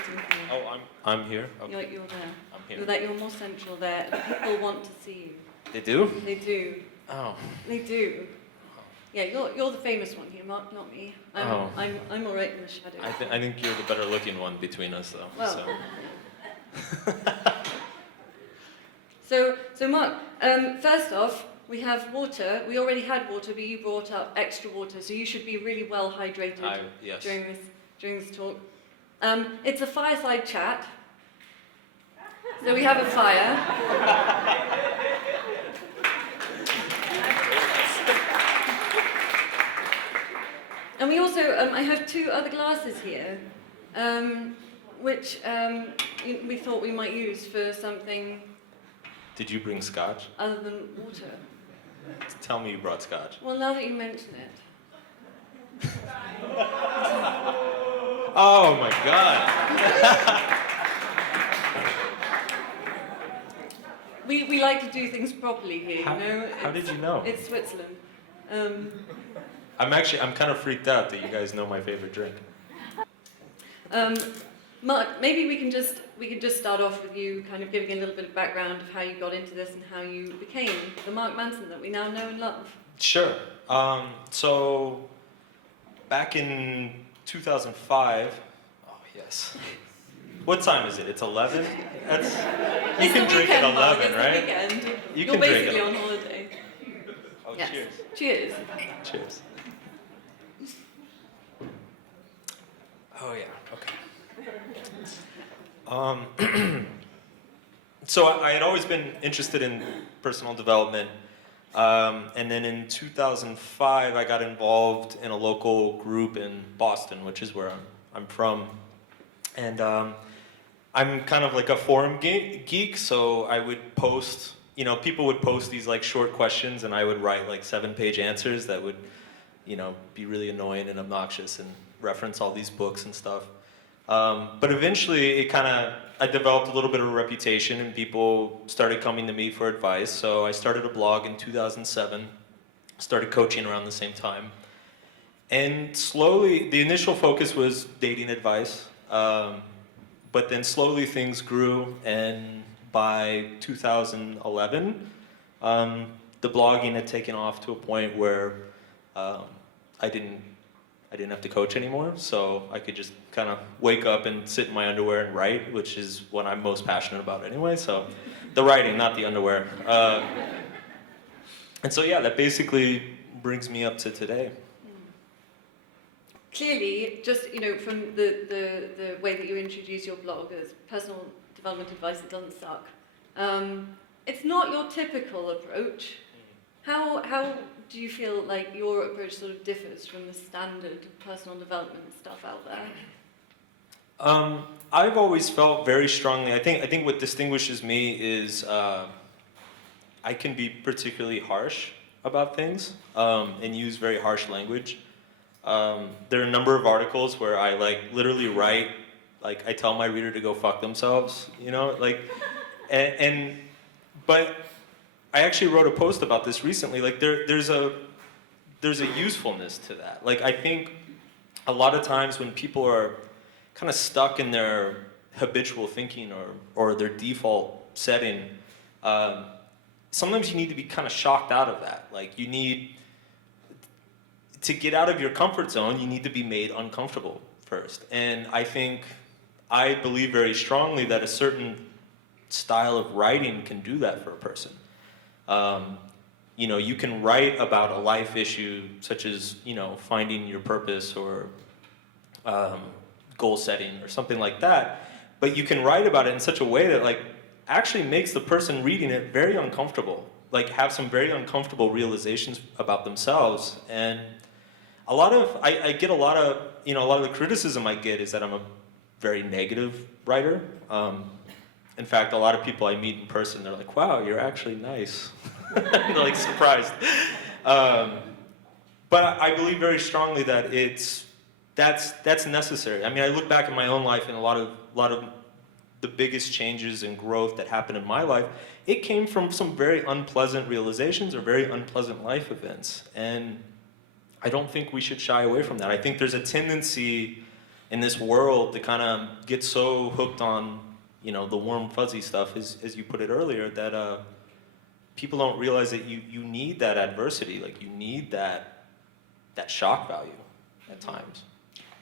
sitting here. Oh, I'm here. Okay. You're there. I'm here. You're more central there. People want to see you. They do? They do. Oh. They do. Yeah, you're the famous one here, Mark, not me. I'm all right in the shadows. I think you're the better looking one between us, though. Well. So. So Mark, first off, we have water. We already had water, but you brought up extra water, so you should be really well hydrated Yes. during this talk. It's a fireside chat. So we have a fire. And we also, I have 2 other glasses here, which we thought we might use for something. Did you bring scotch? Other than water. Tell me you brought scotch. Well, now that you mention it. Oh my God. We like to do things properly here, you know? How did you know? It's Switzerland. I'm kind of freaked out that you guys know my favorite drink. Mark, maybe we can just start off with you kind of giving a little bit of background of how you got into this and how you became the Mark Manson that we now know and love. Sure. So back in 2005. Oh yes. What time is it? It's 11. You can drink at 11, Mark, right? You're can drink basically at on holiday. Oh, Yes. cheers. Cheers. Cheers. Oh yeah. Okay. So I had always been interested in personal development, and then in 2005 I got involved in a local group in Boston, which is where I'm from, and I'm kind of like a forum geek, so I would post. People would post these like short questions, and I would write like 7-page answers that would, be really annoying and obnoxious and reference all these books and stuff. But eventually, I developed a little bit of a reputation, and people started coming to me for advice. So I started a blog in 2007, started coaching around the same time. And slowly, the initial focus was dating advice, but then slowly things grew, and by 2011, the blogging had taken off to a point where I didn't have to coach anymore, so I could just kind of wake up and sit in my underwear and write, which is what I'm most passionate about anyway, so the writing, not the underwear. And so yeah, that basically brings me up to today. Clearly, just from the way that you introduce your blog as personal development advice that doesn't suck, it's not your typical approach. How do you feel like your approach sort of differs from the standard personal development stuff out there? I've always felt very strongly, I think what distinguishes me is I can be particularly harsh about things and use very harsh language. There are a number of articles where I literally write, I tell my reader to go fuck themselves, but I actually wrote a post about this recently. There's a usefulness to that. I think a lot of times when people are kind of stuck in their habitual thinking or their default setting, sometimes you need to be kind of shocked out of that. You need to get out of your comfort zone. You need to be made uncomfortable first. And I believe very strongly that a certain style of writing can do that for a person. You can write about a life issue such as, finding your purpose or goal setting or something like that, but you can write about it in such a way that actually makes the person reading it very uncomfortable, have some very uncomfortable realizations about themselves. And I get a lot of the criticism I get is that I'm a very negative writer. In fact, a lot of people I meet in person, they're like, wow, you're actually nice. They're surprised. But I believe very strongly that that's necessary. I mean, I look back at my own life, and a lot of the biggest changes and growth that happened in my life, it came from some very unpleasant realizations or very unpleasant life events. And I don't think we should shy away from that. I think there's a tendency in this world to kind of get so hooked on, you know, the warm fuzzy stuff, as you put it earlier, that people don't realize that you need that adversity, like you need that shock value at times.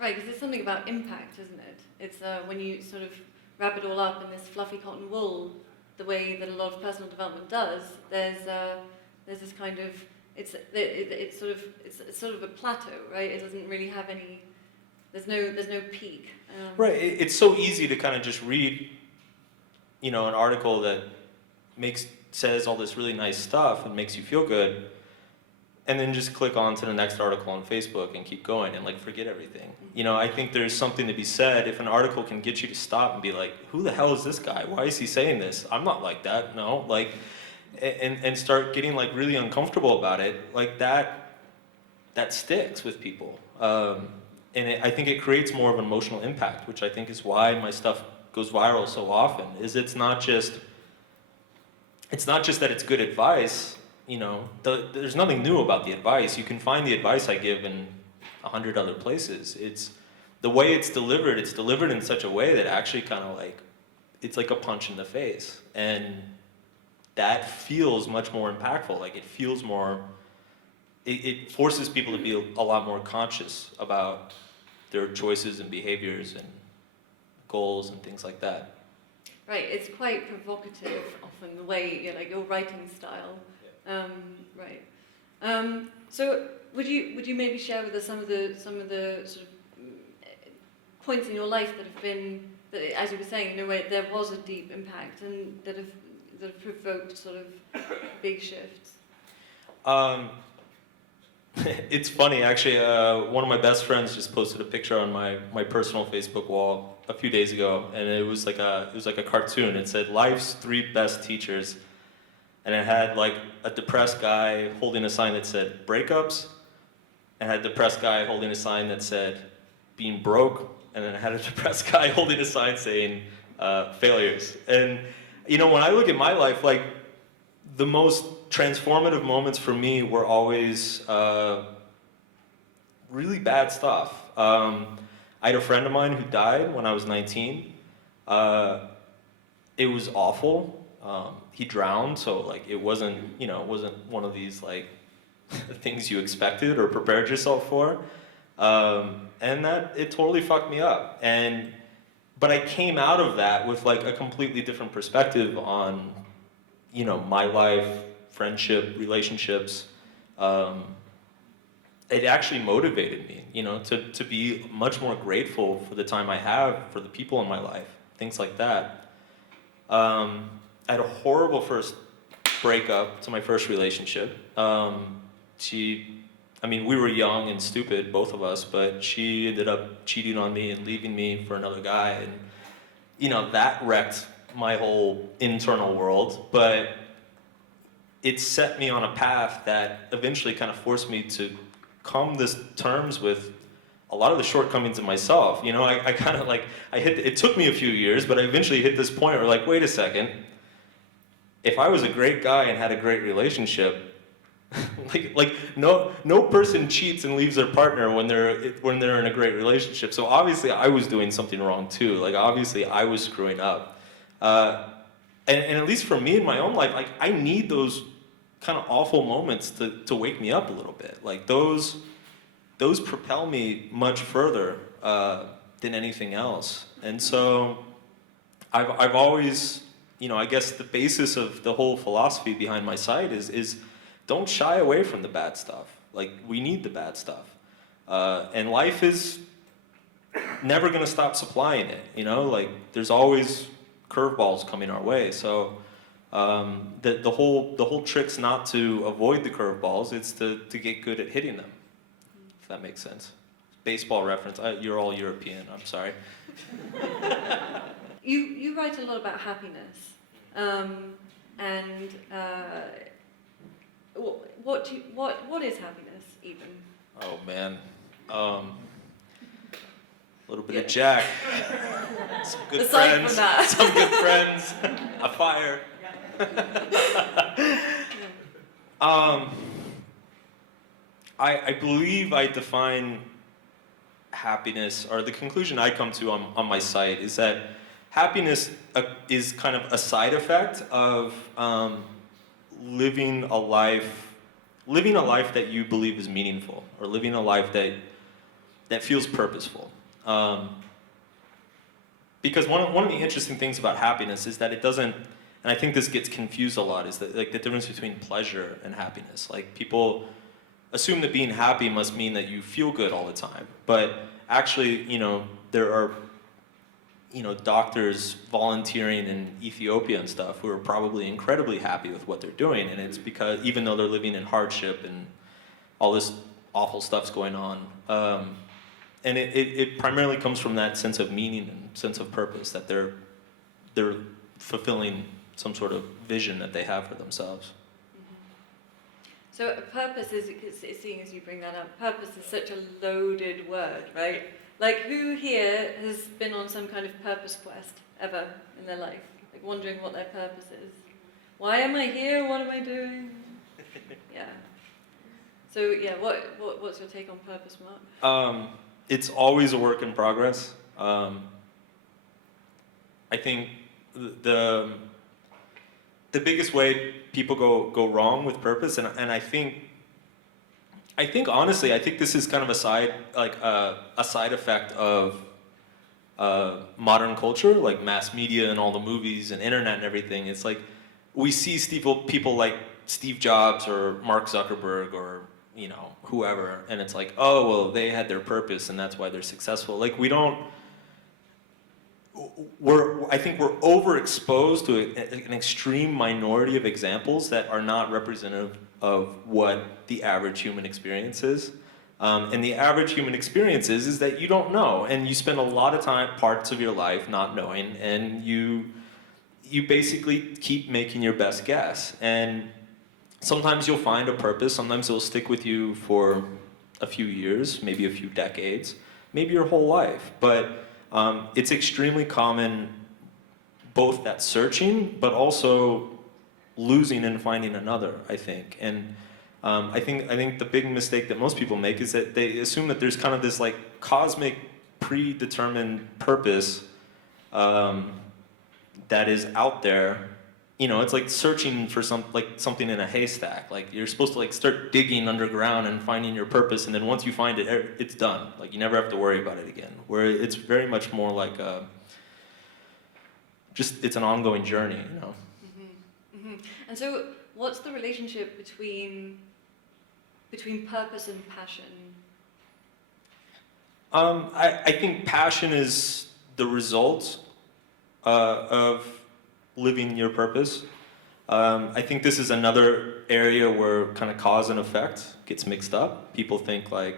Right, because it's something about impact, isn't it? It's when you sort of wrap it all up in this fluffy cotton wool, the way that a lot of personal development does. There's this kind of it's sort of a plateau, right? It doesn't really have any. There's no peak. Right. It's so easy to kind of just read, you know, an article that says all this really nice stuff and makes you feel good, and then just click on to the next article on Facebook and keep going and like forget everything. You know, I think there's something to be said if an article can get you to stop and be like, who the hell is this guy? Why is he saying this? I'm not like that. No, like, and start getting like really uncomfortable about it. Like that sticks with people. I think it creates more of an emotional impact, which I think is why my stuff goes viral so often. It's not just that it's good advice. You know, there's nothing new about the advice. You can find the advice I give in 100 other places. It's the way it's delivered. It's delivered in such a way that actually kind of like, it's like a punch in the face, and that feels much more impactful. Like it feels more. It forces people to be a lot more conscious about their choices and behaviors and goals and things like that. Right, it's quite provocative often, the way, you know, like your writing style. Right. So would you maybe share with us some of the sort of points in your life that have been, that, as you were saying, in a way there was a deep impact and that have provoked sort of big shifts? It's funny, actually. One of my best friends just posted a picture on my personal Facebook wall a few days ago, and it was like a cartoon. It said, "Life's 3 best teachers," and it had like a depressed guy holding a sign that said "breakups," and had a depressed guy holding a sign that said "being broke," and then it had a depressed guy holding a sign saying "failures." And you know, when I look at my life, like the most transformative moments for me were always really bad stuff. I had a friend of mine who died when I was 19. It was awful. He drowned, so like it wasn't one of these like things you expected or prepared yourself for, and that it totally fucked me up. But I came out of that with like a completely different perspective on, you know, my life, friendship, relationships. It actually motivated me, you know, to be much more grateful for the time I have, for the people in my life, things like that. I had a horrible first breakup to my first relationship. We were young and stupid, both of us, but she ended up cheating on me and leaving me for another guy, and, you know, that wrecked my whole internal world, but it set me on a path that eventually kind of forced me to come to terms with a lot of the shortcomings of myself. You know, I kind of like, it took me a few years, but I eventually hit this point where like, wait a second, if I was a great guy and had a great relationship, like no person cheats and leaves their partner when they're in a great relationship. So obviously I was doing something wrong too. Like obviously I was screwing up. And at least for me in my own life, like I need those kind of awful moments to wake me up a little bit. Like those propel me much further than anything else. And so I've always, you know, I guess the basis of the whole philosophy behind my site is don't shy away from the bad stuff. Like we need the bad stuff. And life is never gonna stop supplying it, you know? Like there's always curveballs coming our way. So the whole trick's not to avoid the curveballs, it's to get good at hitting them, if that makes sense. Baseball reference. You're all European, I'm sorry. You write a lot about happiness, and what is happiness even? Oh man, a little bit of Jack, some good Aside friends, from that. some good friends, a fire. I believe I define happiness, or the conclusion I come to on my site, is that happiness is kind of a side effect of living a life that you believe is meaningful, or living a life that feels purposeful. Because one of the interesting things about happiness is that it doesn't, and I think this gets confused a lot, is that like the difference between pleasure and happiness. Like people assume that being happy must mean that you feel good all the time, but actually, there are, doctors volunteering in Ethiopia and stuff who are probably incredibly happy with what they're doing, and it's because even though they're living in hardship and all this awful stuff's going on, and it primarily comes from that sense of meaning and sense of purpose, that they're fulfilling some sort of vision that they have for themselves. So purpose is, seeing as you bring that up, purpose is such a loaded word, right? Like, who here has been on some kind of purpose quest ever in their life? Like, wondering what their purpose is. Why am I here? What am I doing? Yeah. So, yeah, what's your take on purpose, Mark? It's always a work in progress. I think the biggest way people go wrong with purpose, and I think honestly, I think this is kind of a side effect of modern culture, like mass media and all the movies and internet and everything. It's like we see people like Steve Jobs or Mark Zuckerberg or whoever, and it's like, oh well, they had their purpose and that's why they're successful. Like I think we're overexposed to an extreme minority of examples that are not representative of what the average human experience is. And the average human experience is that you don't know, and you spend a lot of parts of your life not knowing, and you basically keep making your best guess. And sometimes you'll find a purpose, sometimes it'll stick with you for a few years, maybe a few decades, maybe your whole life. But it's extremely common, both that searching, but also losing and finding another, I think. And I think the big mistake that most people make is that they assume that there's kind of this like cosmic predetermined purpose that is out there. It's like searching for something in a haystack. Like you're supposed to like start digging underground and finding your purpose, and then once you find it, it's done. Like you never have to worry about it again. Where it's very much more like it's an ongoing journey, Mm-hmm. Mm-hmm. And so, what's the relationship between purpose and passion? I think passion is the result of living your purpose. I think this is another area where kind of cause and effect gets mixed up. People think like,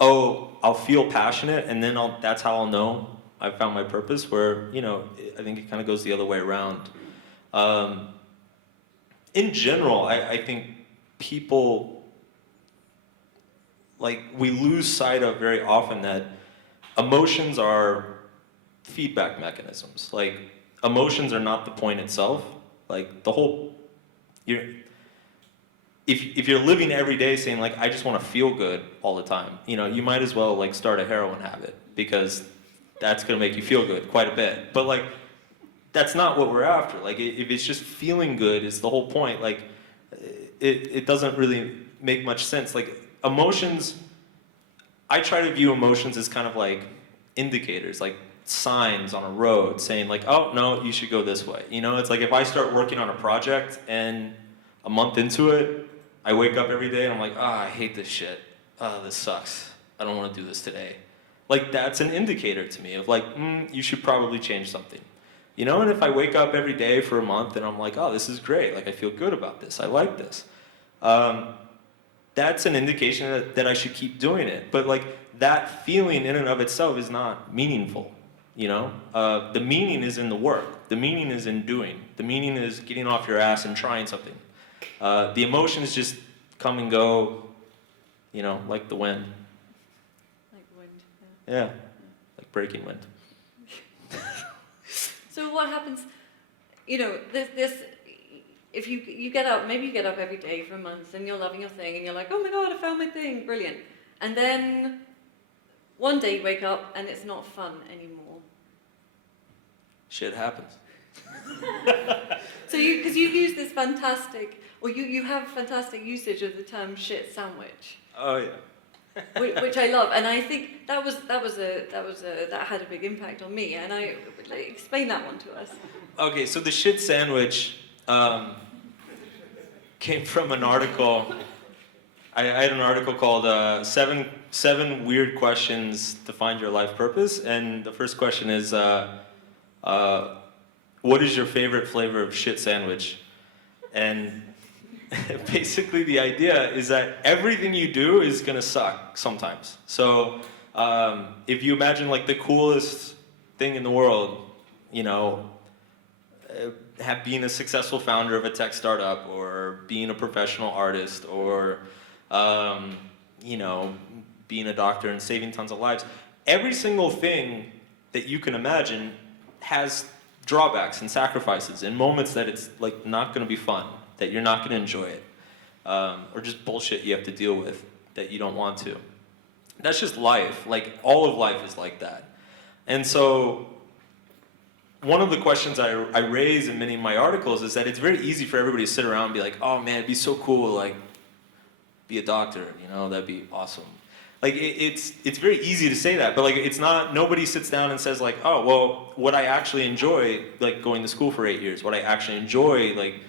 oh, I'll feel passionate and then that's how I'll know I found my purpose, where, I think it kind of goes the other way around. In general, I think people, we lose sight of very often that emotions are feedback mechanisms. Like, emotions are not the point itself. Like, if you're living every day saying, like, I just want to feel good all the time, you might as well, like, start a heroin habit, because that's going to make you feel good quite a bit. But, like, that's not what we're after. Like, if it's just feeling good is the whole point, like, it doesn't really make much sense. Like, emotions, I try to view emotions as kind of like indicators, like signs on a road saying like, oh, no, you should go this way. It's like if I start working on a project and a month into it, I wake up every day and I'm like, I hate this shit. This sucks. I don't want to do this today. Like, that's an indicator to me of like, you should probably change something. And if I wake up every day for a month and I'm like, oh, this is great. Like, I feel good about this. I like this. That's an indication that I should keep doing it. But like, that feeling in and of itself is not meaningful. The meaning is in the work. The meaning is in doing. The meaning is getting off your ass and trying something. The emotions just come and go, like the wind. Like the wind. Yeah, like breaking wind. So what happens? This. If you get up, maybe you get up every day for a month, and you're loving your thing, and you're like, oh my god, I found my thing, brilliant. And then one day you wake up and it's not fun anymore. Shit happens. So because you've used this fantastic, or you have fantastic usage of the term shit sandwich. Oh yeah. Which I love, and I think that had a big impact on me. And explain that one to us. Okay, so the shit sandwich came from an article. I had an article called seven Weird Questions to Find Your Life Purpose, and the first question is, what is your favorite flavor of shit sandwich? And basically the idea is that everything you do is gonna suck sometimes. So if you imagine like the coolest thing in the world, you know, being a successful founder of a tech startup, or being a professional artist, or you know, being a doctor and saving tons of lives, every single thing that you can imagine has drawbacks and sacrifices and moments that it's like not going to be fun, that you're not going to enjoy it, or just bullshit you have to deal with that you don't want to. That's just life. Like all of life is like that. And so one of the questions I raise in many of my articles is that it's very easy for everybody to sit around and be like, oh man, it'd be so cool, like be a doctor, you know, that'd be awesome. Like it's very easy to say that, but like it's not, nobody sits down and says like, oh, well, what I actually enjoy, like going to school for 8 years, what I actually enjoy, like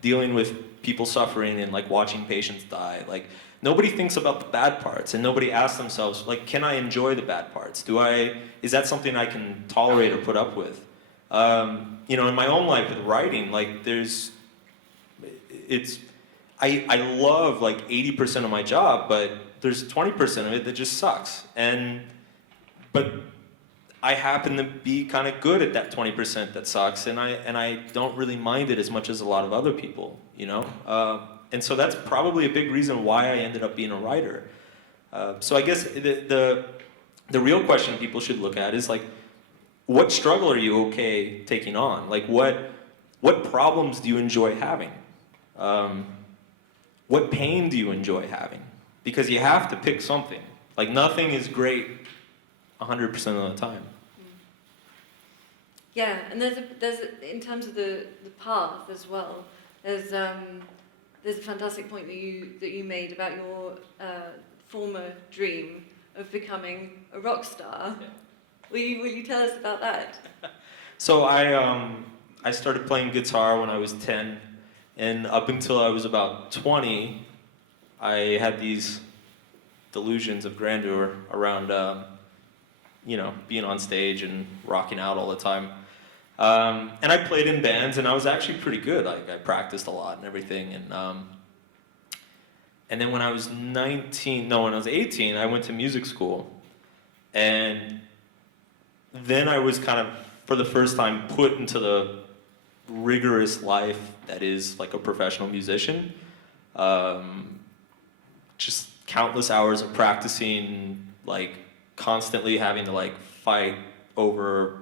dealing with people suffering and like watching patients die, like nobody thinks about the bad parts, and nobody asks themselves, like, can I enjoy the bad parts? Is that something I can tolerate or put up with? You know, in my own life with writing, like I love like 80% of my job, but there's 20% of it that just sucks. But I happen to be kind of good at that 20% that sucks, and I don't really mind it as much as a lot of other people, you know? And so that's probably a big reason why I ended up being a writer. So I guess the real question people should look at is like, what struggle are you okay taking on? Like what problems do you enjoy having? What pain do you enjoy having? Because you have to pick something. Like nothing is great 100% of the time. Yeah, and there's in terms of the path as well. There's a fantastic point that you made about your former dream of becoming a rock star. Yeah. Will you tell us about that? So I started playing guitar when I was 10, and up until I was about 20, I had these delusions of grandeur around, you know, being on stage and rocking out all the time. And I played in bands, and I was actually pretty good. Like I practiced a lot and everything. And then when I was 18, I went to music school, and then I was kind of, for the first time, put into the rigorous life that is like a professional musician. Just countless hours of practicing, like constantly having to like fight over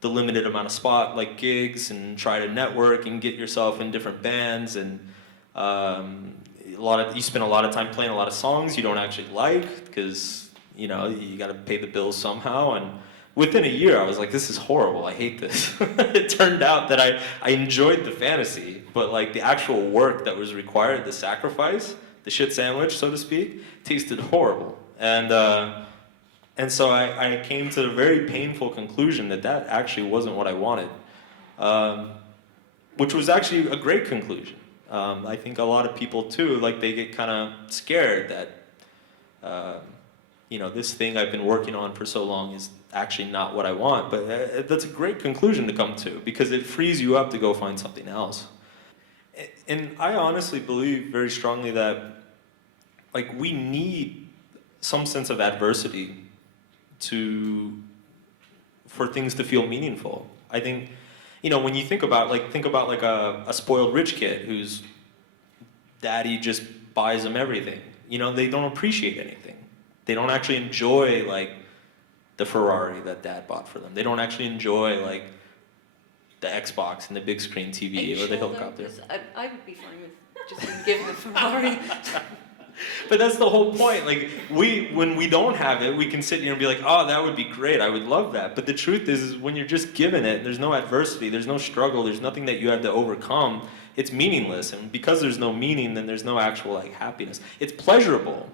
the limited amount of like gigs, and try to network and get yourself in different bands, and you spend a lot of time playing a lot of songs you don't actually like, because you know you got to pay the bills somehow. And within a year I was like, this is horrible, I hate this. It turned out that I enjoyed the fantasy, but like the actual work that was required, the sacrifice, the shit sandwich, so to speak, tasted horrible. And so I came to the very painful conclusion that actually wasn't what I wanted, which was actually a great conclusion. I think a lot of people too, like they get kind of scared that, you know, this thing I've been working on for so long is actually not what I want. But that's a great conclusion to come to, because it frees you up to go find something else. And I honestly believe very strongly that, like, we need some sense of adversity for things to feel meaningful. I think, you know, when you think about a spoiled rich kid whose daddy just buys them everything. You know, they don't appreciate anything. They don't actually enjoy like the Ferrari that dad bought for them. They don't actually enjoy like the Xbox and the big screen TV or the helicopter. I would be fine with just being given a Ferrari. But that's the whole point. Like, when we don't have it, we can sit here and be like, oh, that would be great, I would love that. But the truth is when you're just given it, there's no adversity, there's no struggle, there's nothing that you have to overcome, it's meaningless. And because there's no meaning, then there's no actual like happiness. It's pleasurable,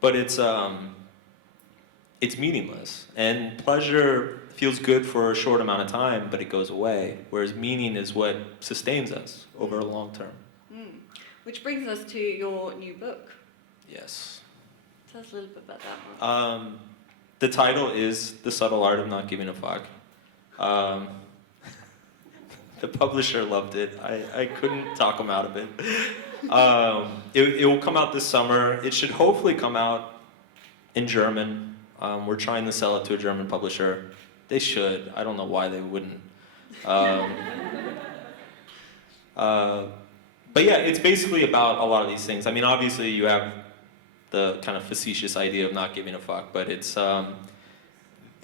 but it's meaningless. And pleasure feels good for a short amount of time, but it goes away. Whereas meaning is what sustains us over a long term. Which brings us to your new book. Yes. Tell us a little bit about that one. The title is The Subtle Art of Not Giving a Fuck. The publisher loved it. I couldn't talk them out of it. It will come out this summer. It should hopefully come out in German. We're trying to sell it to a German publisher. They should. I don't know why they wouldn't. But yeah, it's basically about a lot of these things. I mean, obviously you have the kind of facetious idea of not giving a fuck, but it's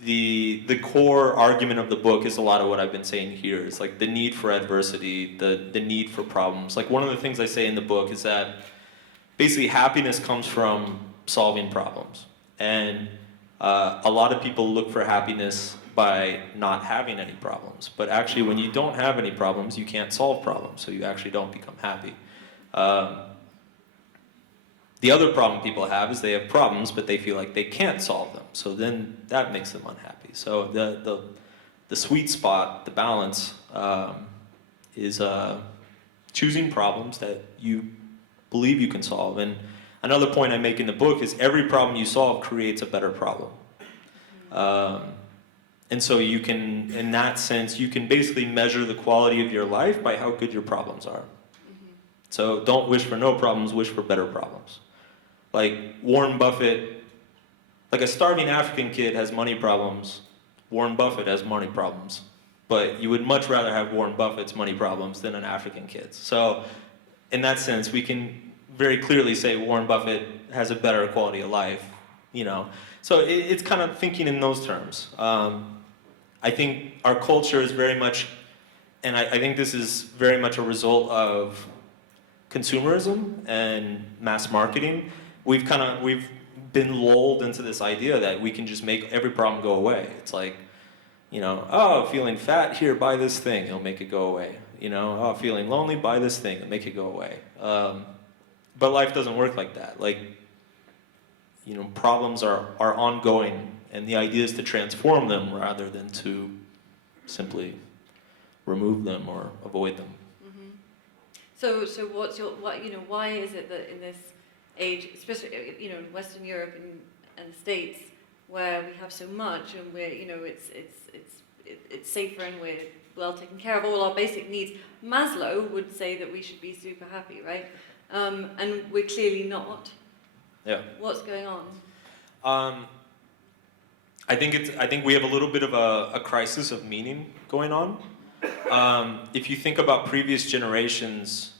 the core argument of the book is a lot of what I've been saying here. It's like the need for adversity, the need for problems. Like one of the things I say in the book is that basically happiness comes from solving problems. And a lot of people look for happiness by not having any problems. But actually, when you don't have any problems, you can't solve problems, so you actually don't become happy. The other problem people have is they have problems, but they feel like they can't solve them, so then that makes them unhappy. So the sweet spot, the balance, is choosing problems that you believe you can solve. And another point I make in the book is every problem you solve creates a better problem. And so you can, in that sense, you can basically measure the quality of your life by how good your problems are. So don't wish for no problems, wish for better problems. Like Warren Buffett, like a starving African kid has money problems, Warren Buffett has money problems. But you would much rather have Warren Buffett's money problems than an African kid's. So in that sense, we can very clearly say Warren Buffett has a better quality of life, you know. So it's kind of thinking in those terms. I think our culture is very much, and I think this is very much a result of consumerism and mass marketing. We've been lulled into this idea that we can just make every problem go away. It's like, you know, oh, feeling fat, here, buy this thing, it'll make it go away. You know, oh, feeling lonely, buy this thing, it'll make it go away. But life doesn't work like that. Like, you know, problems are ongoing, and the idea is to transform them rather than to simply remove them or avoid them. Mm-hmm. So why is it that in this age, especially, you know, in Western Europe and the States, where we have so much and we're, you know, it's safer and we're well taken care of, all our basic needs, Maslow would say that we should be super happy, right? And we're clearly not. Yeah. What's going on? I think we have a little bit of a crisis of meaning going on. If you think about previous generations,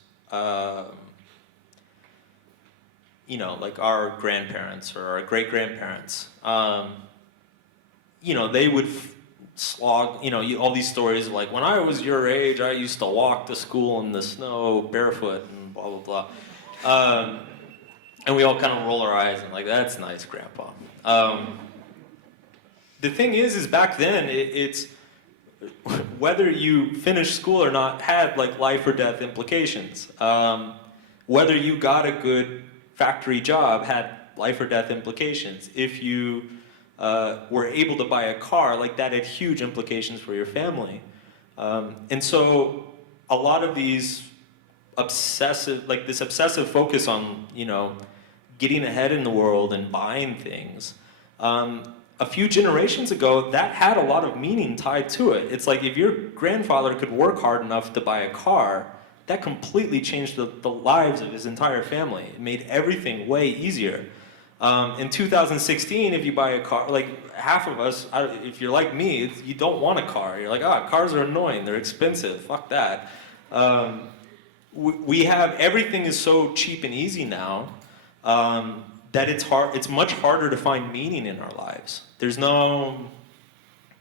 you know, like our grandparents or our great-grandparents, you know, they would slog, you know, all these stories like, when I was your age, I used to walk to school in the snow barefoot and blah, blah, blah. And we all kind of roll our eyes and like, that's nice, Grandpa. The thing is back then, it's whether you finished school or not had like life or death implications. Whether you got a good factory job had life or death implications. If you were able to buy a car, like that had huge implications for your family. And so a lot of these this obsessive focus on, you know, getting ahead in the world and buying things, a few generations ago, that had a lot of meaning tied to it. It's like if your grandfather could work hard enough to buy a car, that completely changed the lives of his entire family. It made everything way easier. In 2016, if you buy a car, like half of us, if you're like me, you don't want a car. You're like, cars are annoying, they're expensive, fuck that. We have, everything is so cheap and easy now, that it's much harder to find meaning in our lives. There's no,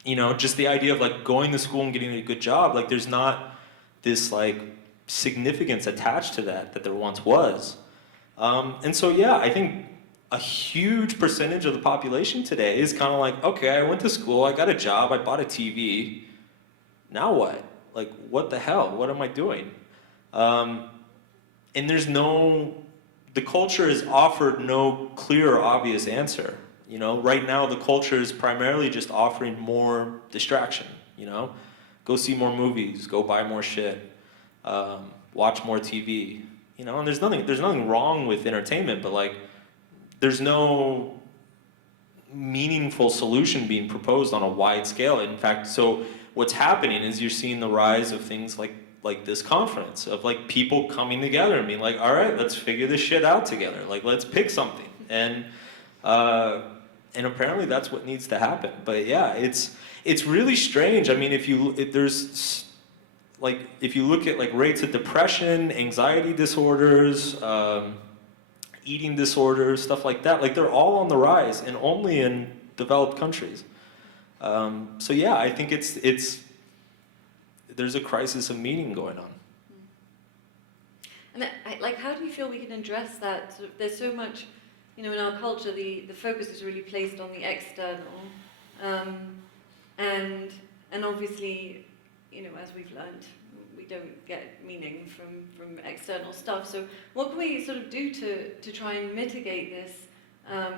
you know, just the idea of like going to school and getting a good job, like there's not this like significance attached to that there once was. And so, yeah, I think a huge percentage of the population today is kind of like, okay, I went to school, I got a job, I bought a TV. Now what? Like, what the hell? What am I doing? And the culture is offered no clear or obvious answer. You know, right now the culture is primarily just offering more distraction, you know? Go see more movies, go buy more shit, watch more TV. You know, and there's nothing wrong with entertainment, but like, there's no meaningful solution being proposed on a wide scale. In fact, so what's happening is you're seeing the rise of things like this conference, of like people coming together and being like, all right, let's figure this shit out together. Like, let's pick something. And apparently that's what needs to happen. But yeah, it's really strange. I mean, if you look at like rates of depression, anxiety disorders, eating disorders, stuff like that, like they're all on the rise, and only in developed countries. So yeah, I think there's a crisis of meaning going on. And like, how do you feel we can address that? Sort of, there's so much, you know, in our culture, the focus is really placed on the external, and obviously, you know, as we've learned, we don't get meaning from external stuff. So what can we sort of do to try and mitigate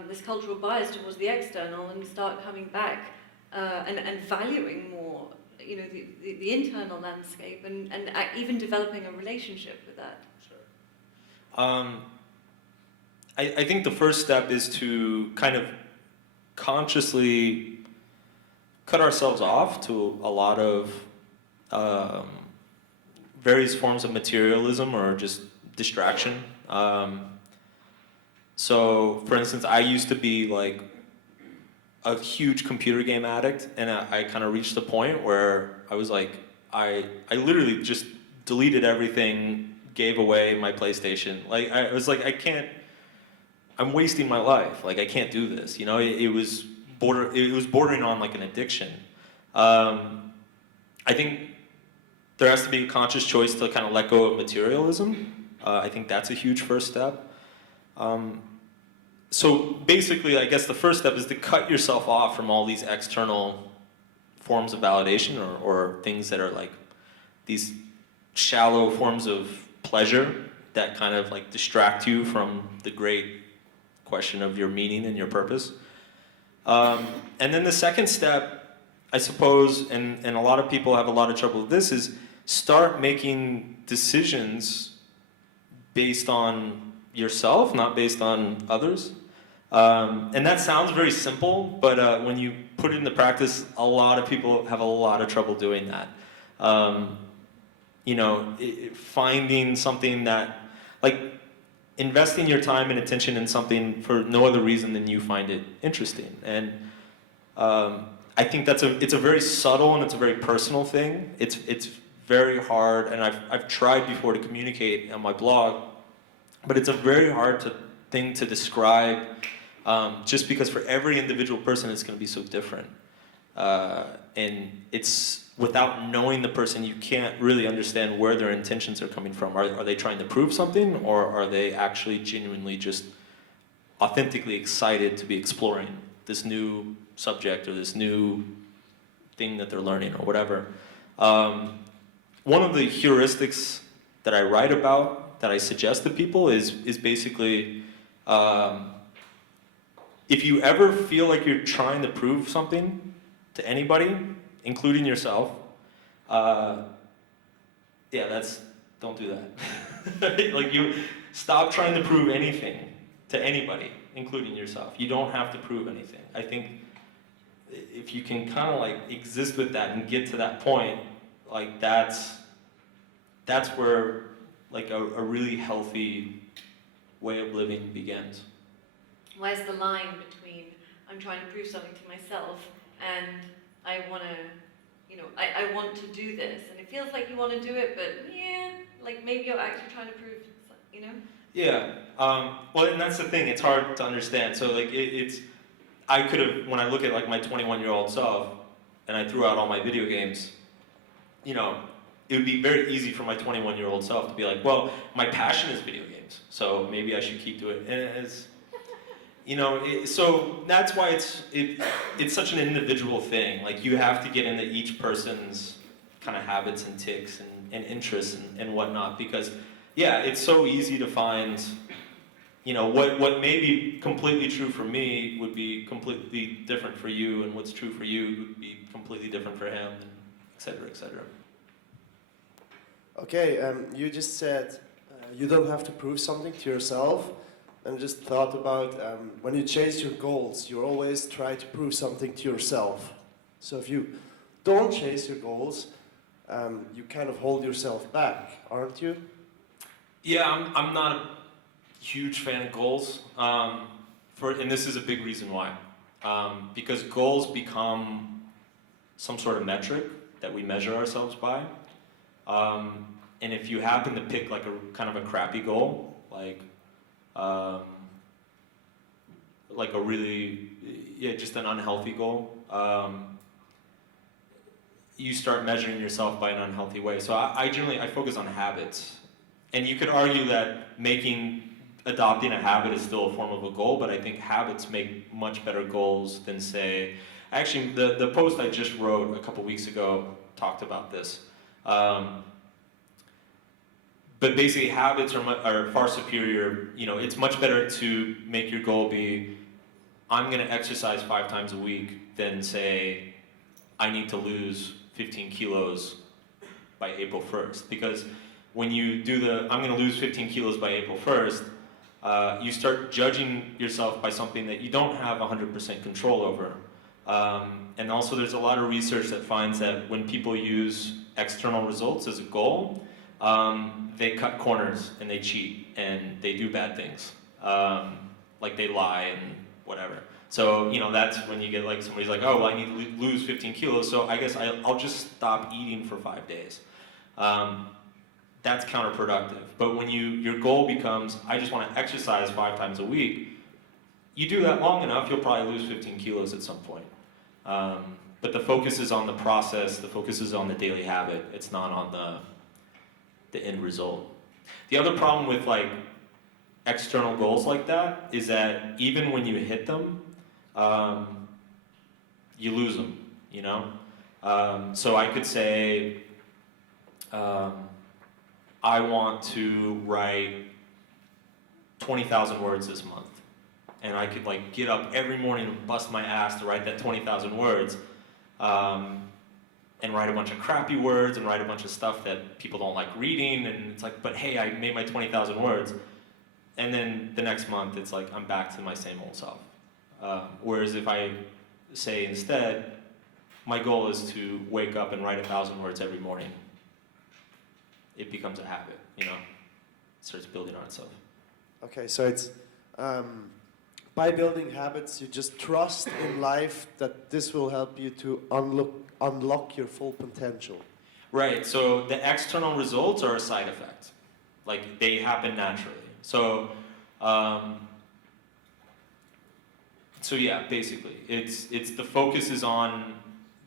this cultural bias towards the external and start coming back and valuing more, you know, the internal landscape and even developing a relationship with that? Sure. I think the first step is to kind of consciously cut ourselves off to a lot of various forms of materialism or just distraction. So, for instance, I used to be like a huge computer game addict, and I kind of reached a point where I was like, I literally just deleted everything, gave away my PlayStation. Like, I was like, I'm wasting my life. Like, I can't do this. You know, it was bordering on like an addiction. I think there has to be a conscious choice to kind of let go of materialism. I think that's a huge first step. So basically, I guess the first step is to cut yourself off from all these external forms of validation or things that are like these shallow forms of pleasure that kind of like distract you from the great question of your meaning and your purpose. And then the second step, I suppose, and a lot of people have a lot of trouble with this, is start making decisions based on yourself, not based on others. And that sounds very simple, but when you put it into practice, a lot of people have a lot of trouble doing that. You know, finding something that, like, investing your time and attention in something for no other reason than you find it interesting. And I think it's a very subtle and it's a very personal thing. It's very hard, and I've tried before to communicate on my blog, but it's a very hard thing to describe, just because for every individual person it's going to be so different. And it's without knowing the person, you can't really understand where their intentions are coming from. Are they trying to prove something, or are they actually genuinely just authentically excited to be exploring this new subject or this new thing that they're learning or whatever. One of the heuristics that I write about, that I suggest to people is basically, if you ever feel like you're trying to prove something to anybody, including yourself, don't do that. Like, you stop trying to prove anything to anybody, including yourself. You don't have to prove anything. I think if you can kind of like exist with that and get to that point, like that's where like a really healthy way of living begins. Where's the line between I'm trying to prove something to myself and I want to, you know, I want to do this, and it feels like you want to do it, but yeah, like maybe you're actually trying to prove, you know? Yeah. Well, and that's the thing. It's hard to understand. So like I could have, when I look at like my 21-year-old self, and I threw out all my video games, you know, it would be very easy for my 21-year-old self to be like, well, my passion is video games. things. So maybe I should keep doing it. And it's, you know, so that's why it's such an individual thing. Like you have to get into each person's kind of habits and tics and interests and whatnot, because yeah, it's so easy to find, you know, what may be completely true for me would be completely different for you, and what's true for you would be completely different for him, and et cetera, et cetera. Okay, you just said you don't have to prove something to yourself, and just thought about when you chase your goals, you always try to prove something to yourself. So if you don't chase your goals, you kind of hold yourself back, aren't you? Yeah, I'm not a huge fan of goals, and this is a big reason why. Because goals become some sort of metric that we measure ourselves by. And if you happen to pick like a kind of a crappy goal, like a really, yeah, just an unhealthy goal, you start measuring yourself by an unhealthy way. So I generally focus on habits. And you could argue that adopting a habit is still a form of a goal, but I think habits make much better goals than, say, actually the post I just wrote a couple weeks ago talked about this. But basically habits are far superior. You know, it's much better to make your goal be, I'm gonna exercise 5 times a week, than say, I need to lose 15 kilos by April 1st. Because when you do I'm gonna lose 15 kilos by April 1st, you start judging yourself by something that you don't have 100% control over. And also there's a lot of research that finds that when people use external results as a goal, they cut corners and they cheat and they do bad things. Like they lie and whatever. So, you know, that's when you get like somebody's like, oh, well, I need to lose 15 kilos, so I guess I'll just stop eating for 5 days. That's counterproductive. But when your goal becomes, I just want to exercise 5 times a week, you do that long enough, you'll probably lose 15 kilos at some point. But the focus is on the process, the focus is on the daily habit, it's not on the end result. The other problem with like external goals like that is that even when you hit them, you lose them, you know? So I could say, I want to write 20,000 words this month. And I could like get up every morning and bust my ass to write that 20,000 words, and write a bunch of crappy words and write a bunch of stuff that people don't like reading, and it's like, but hey, I made my 20,000 words. And then the next month it's like, I'm back to my same old self. Whereas if I say instead, my goal is to wake up and write 1,000 words every morning, it becomes a habit, you know? It starts building on itself. Okay, so it's by building habits, you just trust in life that this will help you to unlock your full potential. Right, so the external results are a side effect. Like, they happen naturally. So yeah, basically, it's the focus is on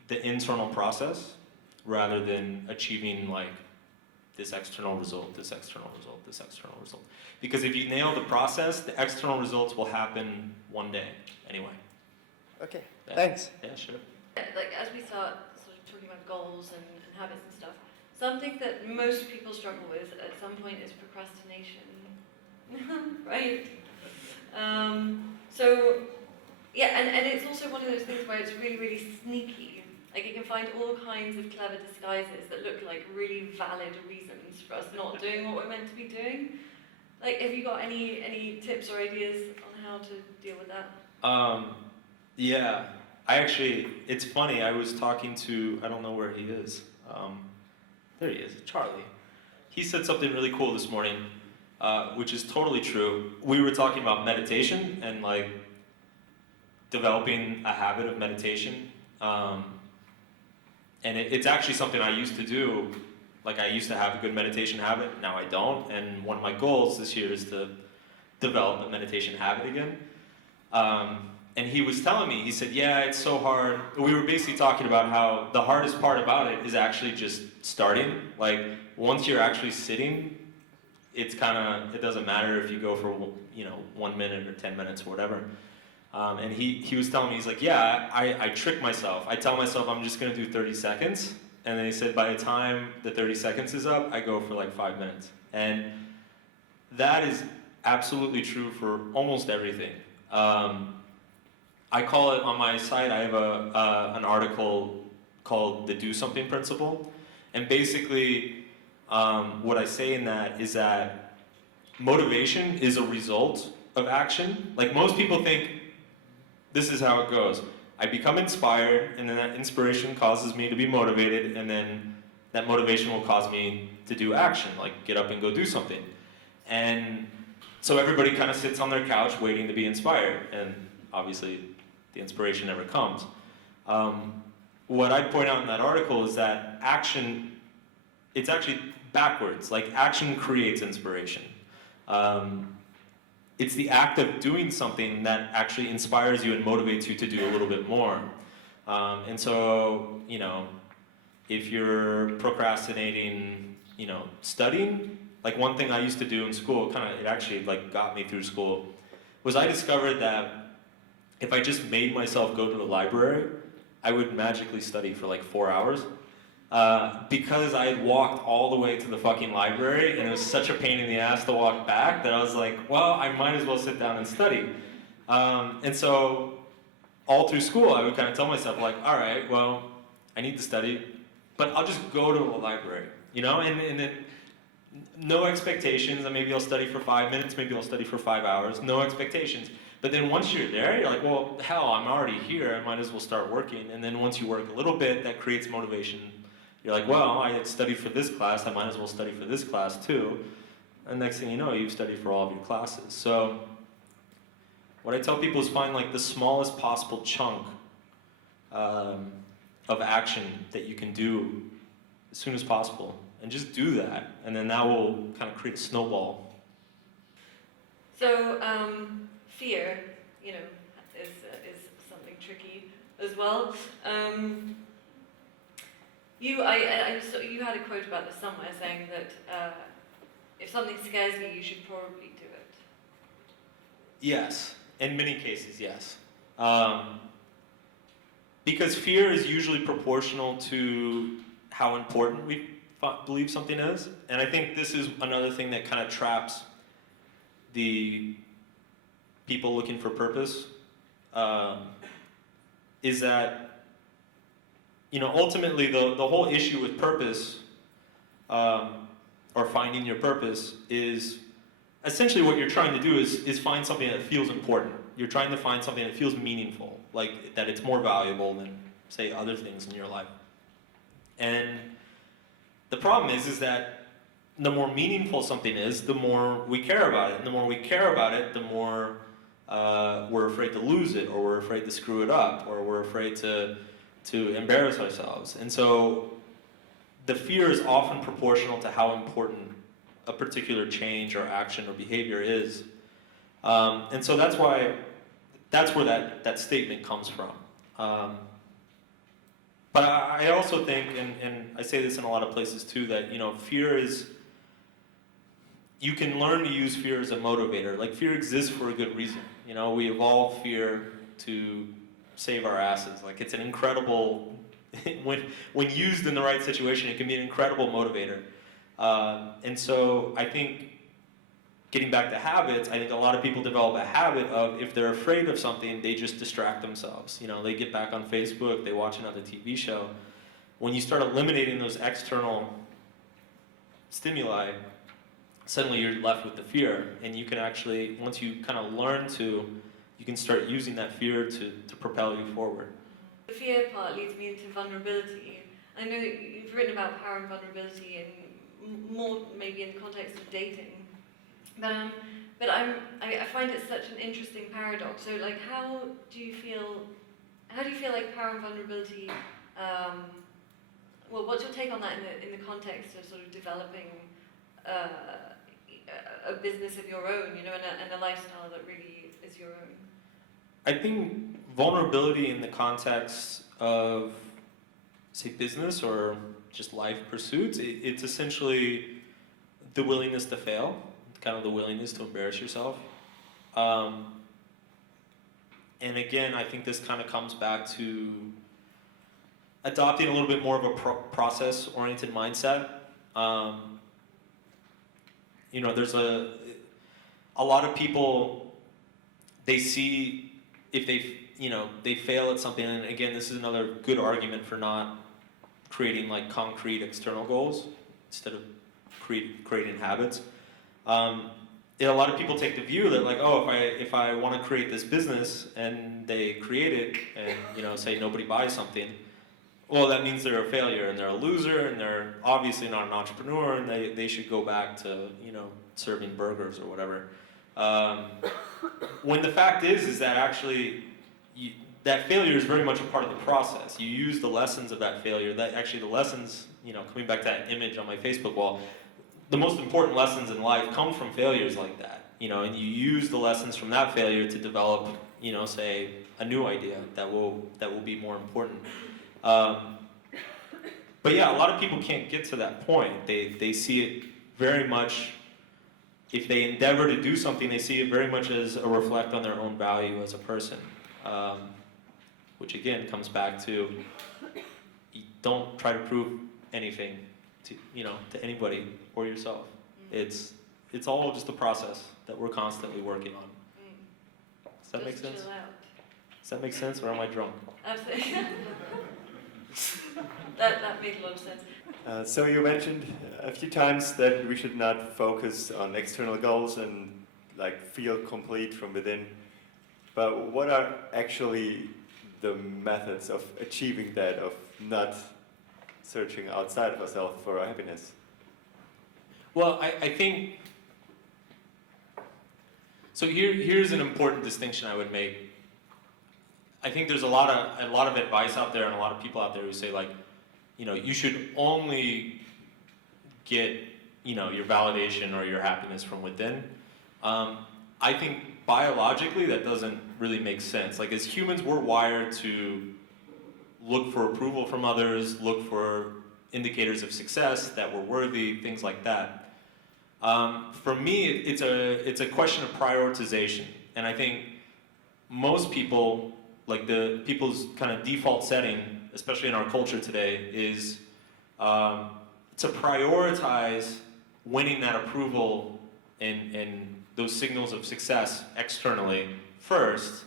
the internal process rather than achieving like this external result, this external result, this external result. Because if you nail the process, the external results will happen one day anyway. Okay, Yeah. thanks. Yeah, sure. Like as we start sort of talking about goals and habits and stuff, something that most people struggle with at some point is procrastination, right? So yeah, and it's also one of those things where it's really, really sneaky. Like you can find all kinds of clever disguises that look like really valid reasons for us not doing what we're meant to be doing. Like, have you got any tips or ideas on how to deal with that? Yeah, it's funny, I was talking to, I don't know where he is. There he is, Charlie. He said something really cool this morning, which is totally true. We were talking about meditation and like developing a habit of meditation. And it's actually something I used to do. Like I used to have a good meditation habit, now I don't. And one of my goals this year is to develop a meditation habit again. And he was telling me, he said, yeah, it's so hard. We were basically talking about how the hardest part about it is actually just starting. Like once you're actually sitting, it doesn't matter if you go for 1 minute or 10 minutes or whatever. And he was telling me, he's like, yeah, I trick myself. I tell myself I'm just gonna do 30 seconds, and then he said by the time the 30 seconds is up, I go for like 5 minutes. And that is absolutely true for almost everything. I call it, on my site, I have an article called the do something principle. And basically, what I say in that is that motivation is a result of action. Like, most people think this is how it goes. I become inspired, and then that inspiration causes me to be motivated, and then that motivation will cause me to do action, like get up and go do something. And so everybody kind of sits on their couch waiting to be inspired, and obviously the inspiration never comes. What I point out in that article is that action, it's actually backwards. Like, action creates inspiration. It's the act of doing something that actually inspires you and motivates you to do a little bit more. And so, if you're procrastinating, studying, like one thing I used to do in school, it actually like got me through school, was I discovered that if I just made myself go to the library, I would magically study for like 4 hours. Because I had walked all the way to the fucking library, and it was such a pain in the ass to walk back, that I was like, well, I might as well sit down and study. And so all through school, I would kind of tell myself, like, all right, well, I need to study, but I'll just go to the library, and then no expectations, and maybe I'll study for 5 minutes, maybe I'll study for 5 hours, no expectations. But then once you're there, you're like, well, hell, I'm already here, I might as well start working. And then once you work a little bit, that creates motivation. You're like, well, I had studied for this class, I might as well study for this class too. And next thing you know, you've studied for all of your classes. So what I tell people is find like the smallest possible chunk of action that you can do as soon as possible. And just do that. And then that will kind of create a snowball. So, fear, is something tricky as well. You had a quote about this somewhere saying that if something scares you, you should probably do it. Yes, in many cases, yes. Because fear is usually proportional to how important we believe something is. And I think this is another thing that kind of traps the people looking for purpose, is that, ultimately the whole issue with purpose, or finding your purpose, is essentially what you're trying to do is find something that feels important. You're trying to find something that feels meaningful, like that it's more valuable than, say, other things in your life. And the problem is that the more meaningful something is, the more we care about it. And the more we care about it, the more we're afraid to lose it, or we're afraid to screw it up, or we're afraid to embarrass ourselves. And so the fear is often proportional to how important a particular change or action or behavior is. And so that's where that statement comes from. But I also think, and I say this in a lot of places too, that fear is, you can learn to use fear as a motivator. Like, fear exists for a good reason. We evolved fear to save our asses. Like, it's an incredible, when used in the right situation, it can be an incredible motivator. And so I think, getting back to habits, I think a lot of people develop a habit of, if they're afraid of something, they just distract themselves. They get back on Facebook, they watch another TV show. When you start eliminating those external stimuli, suddenly you're left with the fear. And you can actually, once you kind of learn to, you can start using that fear to propel you forward. The fear part leads me into vulnerability. I know that you've written about power and vulnerability, and more maybe in the context of dating. But I find it such an interesting paradox. So, like, how do you feel like power and vulnerability? Well, what's your take on that in the context of sort of developing a business of your own, and a lifestyle that really is your own? I think vulnerability in the context of, say, business or just life pursuits, it's essentially the willingness to fail, kind of the willingness to embarrass yourself. And again, I think this kind of comes back to adopting a little bit more of a process-oriented mindset. You know, there's a lot of people, they see if they fail at something, and again, this is another good argument for not creating like concrete external goals instead of creating habits. A lot of people take the view that like, oh, if I want to create this business and they create it and say nobody buys something, well, that means they're a failure and they're a loser and they're obviously not an entrepreneur and they should go back to serving burgers or whatever. When the fact is that actually that failure is very much a part of the process. You use the lessons of that failure. That actually the lessons, coming back to that image on my Facebook wall, the most important lessons in life come from failures like that, and you use the lessons from that failure to develop, say, a new idea that will be more important. But yeah, a lot of people can't get to that point. They see it very much, if they endeavor to do something, they see it very much as a reflect on their own value as a person, which again comes back to, you don't try to prove anything to anybody or yourself. It's all just a process that we're constantly working on. Does that make sense? Chill out. Does that make sense, or am I drunk? Absolutely. that made a lot of sense. So you mentioned a few times that we should not focus on external goals and like feel complete from within. But what are actually the methods of achieving that, of not searching outside of ourselves for our happiness? Well, I think, so here's an important distinction I would make. I think there's a lot of advice out there and a lot of people out there who say like, you should only get, your validation or your happiness from within. I think biologically that doesn't really make sense. Like as humans, we're wired to look for approval from others, look for indicators of success, that we're worthy, things like that. For me, it's a question of prioritization, and I think most people, like people's kind of default setting, especially in our culture today, is to prioritize winning that approval and those signals of success externally first,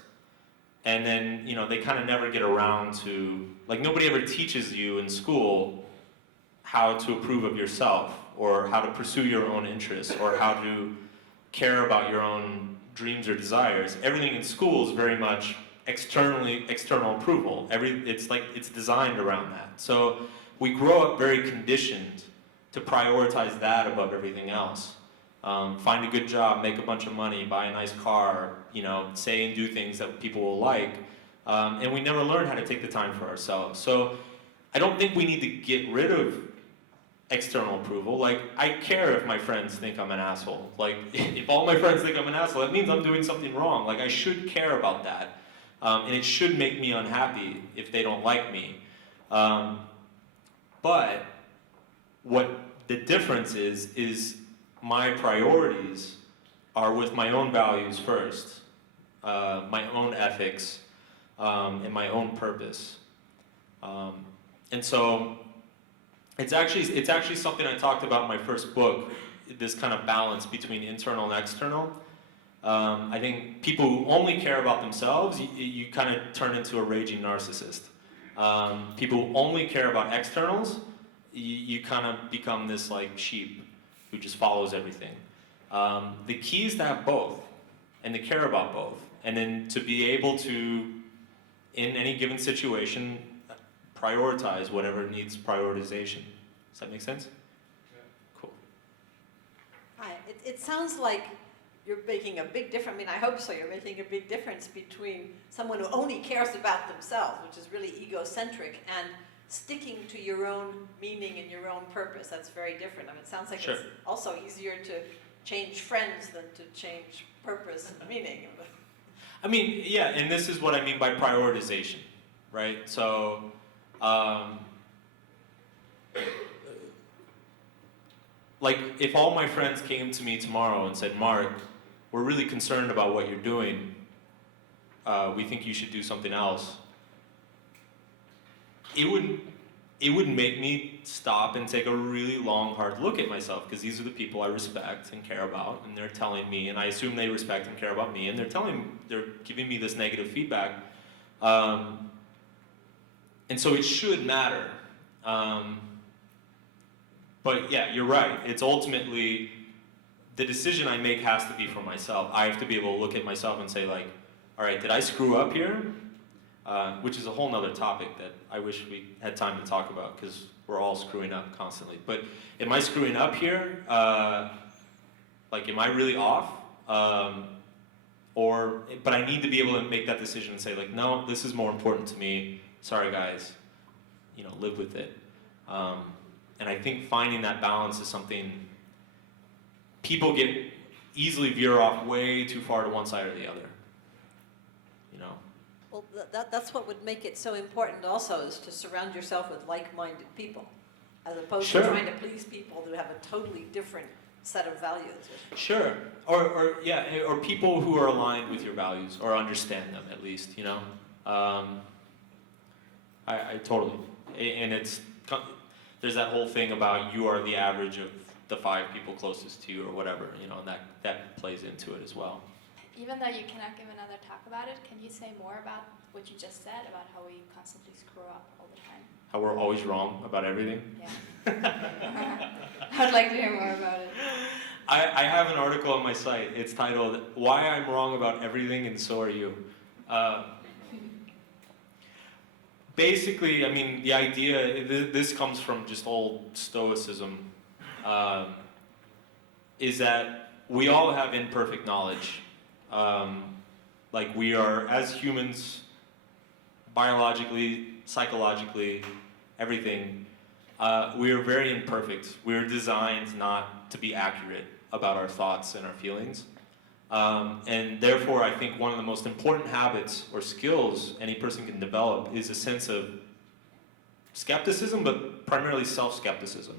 and then they kind of never get around to, like, nobody ever teaches you in school how to approve of yourself, or how to pursue your own interests, or how to care about your own dreams or desires. Everything in school is very much external approval. It's designed around that. So we grow up very conditioned to prioritize that above everything else. Find a good job, make a bunch of money, buy a nice car, say and do things that people will like. And we never learn how to take the time for ourselves. So I don't think we need to get rid of external approval. Like, I care if my friends think I'm an asshole. Like, if all my friends think I'm an asshole, that means I'm doing something wrong. Like, I should care about that. And it should make me unhappy if they don't like me. But what the difference is my priorities are with my own values first, my own ethics, and my own purpose. And so it's actually something I talked about in my first book, this kind of balance between internal and external. I think people who only care about themselves, you kind of turn into a raging narcissist. People who only care about externals, you kind of become this like sheep who just follows everything. The key is to have both, and to care about both, and then to be able to, in any given situation, prioritize whatever needs prioritization. Does that make sense? Yeah. Cool. Hi. It sounds like you're making a big difference. I mean, I hope so. You're making a big difference between someone who only cares about themselves, which is really egocentric, and sticking to your own meaning and your own purpose. That's very different. I mean, it sounds like Sure. It's also easier to change friends than to change purpose and meaning. I mean, yeah, and this is what I mean by prioritization, right? So, like, if all my friends came to me tomorrow and said, Mark, we're really concerned about what you're doing, we think you should do something else, it would make me stop and take a really long, hard look at myself, because these are the people I respect and care about, and they're telling me, and I assume they respect and care about me, and they're giving me this negative feedback. And so it should matter. But yeah, you're right. It's ultimately, the decision I make has to be for myself. I have to be able to look at myself and say, like, all right, did I screw up here? Which is a whole nother topic that I wish we had time to talk about, because we're all screwing up constantly. But am I screwing up here? Like, am I really off? But I need to be able to make that decision and say, like, no, this is more important to me. Sorry, guys. You know, live with it. And I think finding that balance is something people easily veer off way too far to one side or the other. You know. Well, that's what would make it so important also, is to surround yourself with like-minded people, as opposed to trying to please people who have a totally different set of values. Sure. Or people who are aligned with your values, or understand them at least, you know. I totally. And there's that whole thing about you are the average of the 5 people closest to you, or whatever, you know, and that plays into it as well. Even though you cannot give another talk about it, can you say more about what you just said, about how we constantly screw up all the time? How we're always wrong about everything? Yeah. I'd like to hear more about it. I have an article on my site. It's titled, Why I'm Wrong About Everything and So Are You. Basically, I mean, the idea, this comes from just old Stoicism, is that we all have imperfect knowledge. Like, we are, as humans, biologically, psychologically, everything, we are very imperfect. We are designed not to be accurate about our thoughts and our feelings. And therefore, I think one of the most important habits or skills any person can develop is a sense of skepticism, but primarily self-skepticism.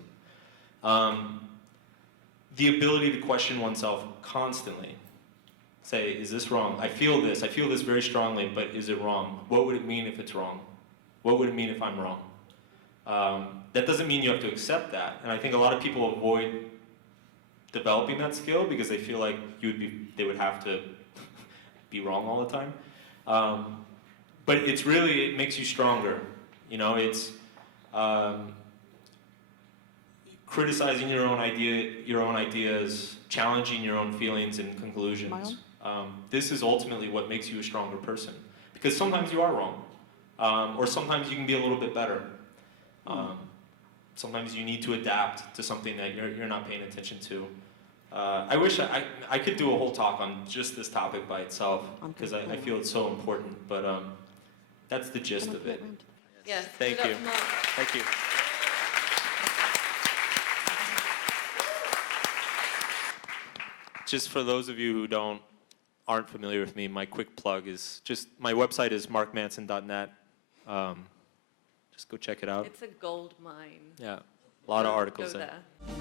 The ability to question oneself constantly. Say, is this wrong? I feel this very strongly, but is it wrong? What would it mean if it's wrong? What would it mean if I'm wrong? That doesn't mean you have to accept that. And I think a lot of people avoid developing that skill because they feel like they would have to be wrong all the time. But it makes you stronger. You know, it's criticizing your own ideas, challenging your own feelings and conclusions. This is ultimately what makes you a stronger person. Because sometimes you are wrong. Or sometimes you can be a little bit better. Sometimes you need to adapt to something that you're not paying attention to. I wish I could do a whole talk on just this topic by itself, because I feel it's so important, but that's the gist of it. Yes. Thank you. Thank you. Just for those of you who aren't familiar with me, my quick plug is my website is markmanson.net. Just go check it out. It's a gold mine. Yeah, a lot of articles Go there. there.